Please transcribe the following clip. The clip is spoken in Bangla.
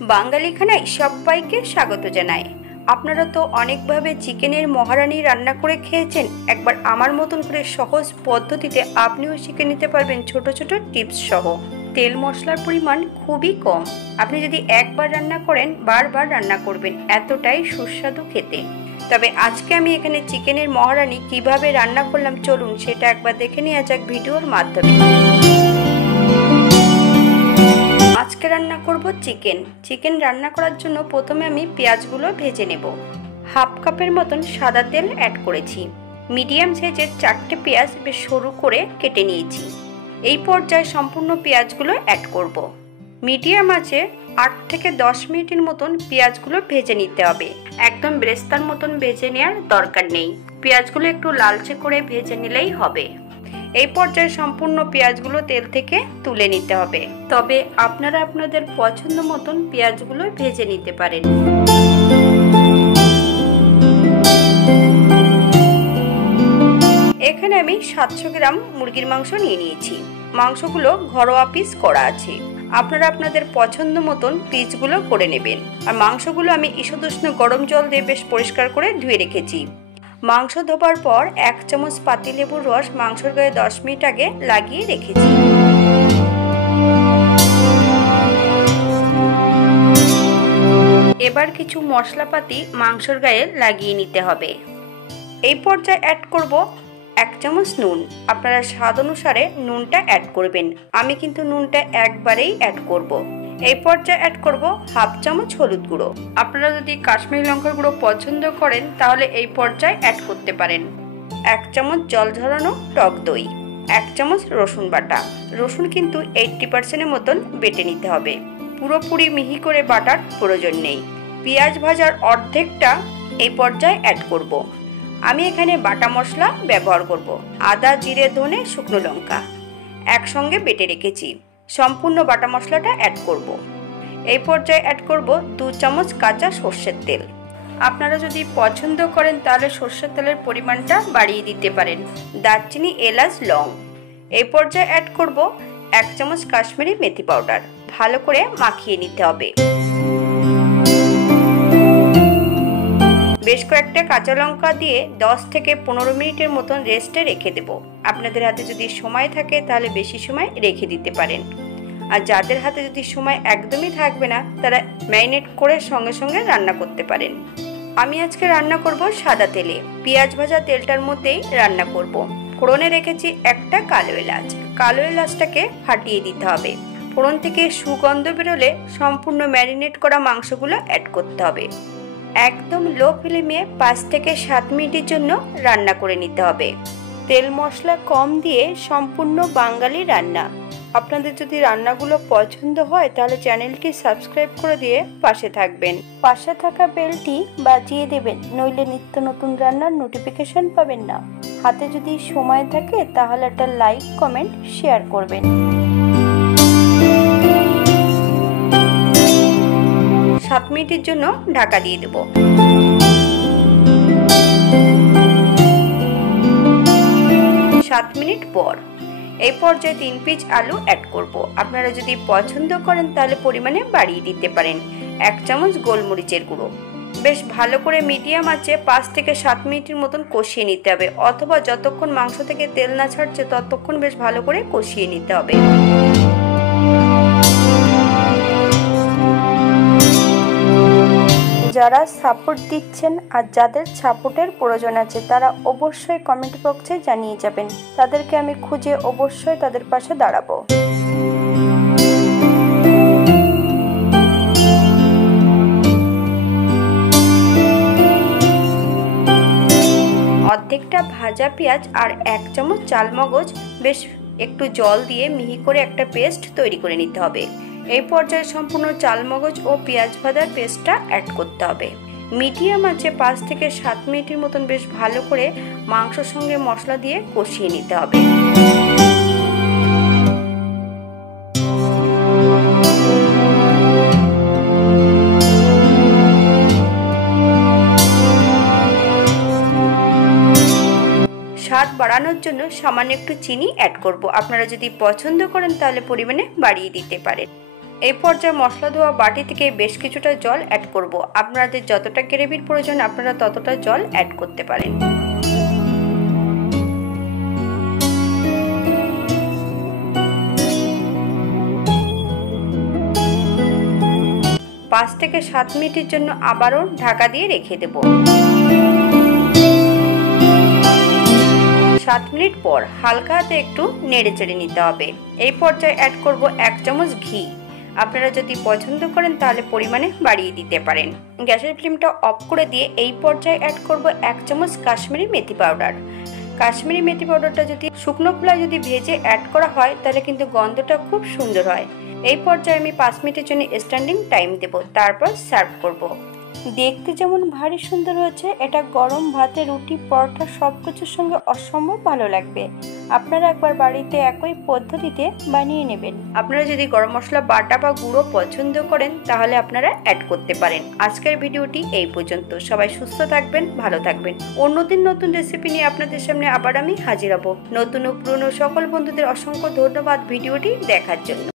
বাঙালি খানায় সবাইকে স্বাগত জানাই। আপনারা তো অনেকভাবে চিকেনের মহারানী রান্না করে খেয়েছেন। একবার আমার মতন করে সহজ পদ্ধতিতে আপনিও শিখে নিতে পারবেন ছোট ছোট টিপস সহ। তেল মশলার পরিমাণ খুবই কম। আপনি যদি একবার রান্না করেন বারবার রান্না করবেন, এতটাই সুস্বাদু খেতে। তবে আজকে আমি এখানে চিকেনের মহারানী কিভাবে রান্না করলাম চলুন সেটা একবার দেখে নেওয়া যাক ভিডিওর মাধ্যমে। আজকে রান্না করব চিকেন রান্না করার জন্য প্রথমে আমি পেঁয়াজগুলো ভেজে নেব। হাফ কাপের মতন সাদা তেল অ্যাড করেছি। মিডিয়াম সাইজের 4টে পেঁয়াজ বেশ সরু করে কেটে নিয়েছি। এই পর্যায়ে সম্পূর্ণ পেঁয়াজগুলো অ্যাড করব। মিডিয়াম আঁচে 8 থেকে 10 মিনিটের মতন পেঁয়াজগুলো ভেজে নিতে হবে। একদম বেরেস্তার মতন ভেজে নেওয়ার দরকার নেই, পেঁয়াজগুলো একটু লালচে করে ভেজে নিলেই হবে। এই পর্যায়ে সম্পূর্ণ পেঁয়াজগুলো তেল থেকে তুলে নিতে হবে। তবে আপনারা আপনাদের পছন্দ মতন পেঁয়াজগুলো ভেজে নিতে পারেন। এখানে আমি 700 গ্রাম মুরগির মাংস নিয়ে নিয়েছি। মাংসগুলো ঘরোয়া পিস করা আছে। আপনারা আপনাদের পছন্দ মতন পিসগুলো করে নেবেন। আর মাংসগুলো আমি ঈষদুষ্ণ গরম জল দিয়ে বেশ পরিষ্কার করে ধুয়ে রেখেছি। মাংস ধোবার পর 1 চামচ পাতিলেবুর রস মাংসের গায়ে 10 মিনিট আগে লাগিয়ে রেখেছি। এবার কিছু মশলাপাতি মাংসের গায়ে লাগিয়ে নিতে হবে। এই পর্যায়ে অ্যাড করব 1 চামচ নুন। আপনারা স্বাদ অনুসারে নুনটা অ্যাড করবেন। আমি কিন্তু নুনটা একবারেই অ্যাড করব। এই পর্যায়ে অ্যাড করব হাফ চামচ হলুদ গুঁড়ো। আপনারা যদি কাশ্মীরি লঙ্কার গুঁড়ো পছন্দ করেন তাহলে এই পর্যায়ে অ্যাড করতে পারেন। 1 চামচ জল ঝরানো টক দই, 1 চামচ রসুন বাটা। রসুন কিন্তু 80% মতন বেটে নিতে হবে, পুরোপুরি মিহি করে বাটার প্রয়োজন নেই। পেঁয়াজ ভাজার অর্ধেকটা এই পর্যায়ে অ্যাড করব। আমি এখানে বাটা মশলা ব্যবহার করব। আদা, জিরে, ধনে, শুকনো লঙ্কা একসঙ্গে বেটে রেখেছি। সম্পূর্ণ বাটা মশলাটা অ্যাড করব। এই পর্যায়ে অ্যাড করব 2 চামচ কাঁচা সর্ষের তেল। আপনারা যদি পছন্দ করেন তাহলে সর্ষের তেলের পরিমাণটা বাড়িয়ে দিতে পারেন। দারচিনি, এলাচ, লং। এই পর্যায়ে অ্যাড করব 1 চামচ কাশ্মীরি মেথি পাউডার। ভালো করে মাখিয়ে নিতে হবে। বেশ কয়েকটা কাঁচা লঙ্কা দিয়ে 10 থেকে 15 মিনিটের মতন রেস্টে রেখে দেব। আপনাদের হাতে যদি সময় থাকে তাহলে বেশি সময় রেখে দিতে পারেন। আর যাদের হাতে যদি সময় একদমই থাকবে না তারা ম্যারিনেট করে সঙ্গে সঙ্গে রান্না করতে পারেন। আমি আজকে রান্না করব সাদা তেলে। পেঁয়াজ ভাজা তেলটার মধ্যেই রান্না করব। ফোড়নে রেখেছি একটা কালো এলাচ। কালো এলাচটাকে ফাটিয়ে দিতে হবে। ফোড়ন থেকে সুগন্ধ বেরোলে সম্পূর্ণ ম্যারিনেট করা মাংসগুলো অ্যাড করতে হবে। একদম লো ফ্লেমে 5 থেকে 7 মিনিটের জন্য রান্না করে নিতে হবে। তেল মশলা কম দিয়ে সম্পূর্ণ বাঙালি রান্না। আপনাদের যদি রান্নাগুলো পছন্দ হয় তাহলে চ্যানেলটি সাবস্ক্রাইব করে দিয়ে পাশে থাকবেন। পাশে থাকা বেলটি বাজিয়ে দেবেন, নইলে নিত্য নতুন রান্নার নোটিফিকেশন পাবেন না। হাতে যদি সময় থাকে তাহলে একটা লাইক, কমেন্ট, শেয়ার করবেন। 7 মিনিটের জন্য ঢাকা দিয়ে দেব। 7 মিনিট পর এই পর্যায়ে 3 পিস আলু অ্যাড করব। আপনারা যদি পছন্দ করেন তাহলে পরিমাণে বাড়িয়ে দিতে পারেন। 1 চামচ গোলমরিচের গুঁড়ো। বেশ ভালো করে মিডিয়াম আঁচে 5 থেকে 7 মিনিটের মতন কষিয়ে নিতে হবে, অথবা যতক্ষণ মাংস থেকে তেল না ছাড়ছে ততক্ষণ বেশ ভালো করে কষিয়ে নিতে হবে। যারা সাপোর্ট দিচ্ছেন আর যাদের সাপোর্টের প্রয়োজন আছে তারা অবশ্যই কমেন্ট বক্সে জানিয়ে যাবেন। তাদেরকে আমি খুঁজে অবশ্যই তাদের পাশে দাঁড়াবো। অর্ধেকটা ভাজা পেঁয়াজ আর 1 চামচ চালমগজ বেশ একটু জল দিয়ে মিহি করে একটা পেস্ট তৈরি করে নিতে হবে। এই পর্যায়ে সম্পূর্ণ চালমগজ ও পেঁয়াজ ভাজার পেস্টটা অ্যাড করতে হবে। মিডিয়াম আঁচে 5 থেকে 7 মিনিটের মতন বেশ ভালো করে মাংসের সঙ্গে মশলা দিয়ে কষিয়ে নিতে হবে। স্বাদ বাড়ানোর জন্য সামান্য একটু চিনি অ্যাড করব। আপনারা যদি পছন্দ করেন তাহলে পরিমাণে বাড়িয়ে দিতে পারেন। এই পর্যায়ে মশলা ধোয়া বাটি থেকে বেশ কিছুটা জল অ্যাড করব। আপনাদের যতটা গ্রেভির প্রয়োজন আপনারা ততটা জল অ্যাড করতে পারেন। 5 থেকে 7 মিনিটের জন্য আবারও ঢাকা দিয়ে রেখে দেব। 7 মিনিট পর হালকা হাতে একটু নেড়েচেড়ে নিতে হবে। এই পর্যায়ে অ্যাড করব 1 চামচ ঘি। আপনারা যদি পছন্দ করেন তাহলে পরিমাণে বাড়িয়ে দিতে পারেন। গ্যাসের ফ্লেমটা অফ করে দিয়ে এই পর্যায়ে অ্যাড করব 1 চামচ কাশ্মীরি মেথি পাউডার। কাশ্মীরি মেথি পাউডারটা যদি শুকনো খোলায় যদি ভেজে অ্যাড করা হয় তাহলে কিন্তু গন্ধটা খুব সুন্দর হয়। এই পর্যায়ে আমি 5 মিনিটের জন্য স্ট্যান্ডিং টাইম দেব, তারপর সার্ভ করব। দেখতে যেমন ভারী সুন্দর হয়েছে, এটা গরম ভাতে, রুটি, পরোটা সবকিছুর সঙ্গে অসম্ভব ভালো লাগবে। আপনারা একবার বাড়িতে একই পদ্ধতিতে বানিয়ে নেবেন। আপনারা যদি গরম মশলা বাটা বা গুঁড়ো পছন্দ করেন তাহলে আপনারা অ্যাড করতে পারেন। আজকের ভিডিওটি এই পর্যন্ত। সবাই সুস্থ থাকবেন, ভালো থাকবেন। অন্যদিন নতুন রেসিপি নিয়ে আপনাদের সামনে আবার আমি হাজির হব। নতুন ও পুরনো সকল বন্ধুদের অসংখ্য ধন্যবাদ ভিডিওটি দেখার জন্য।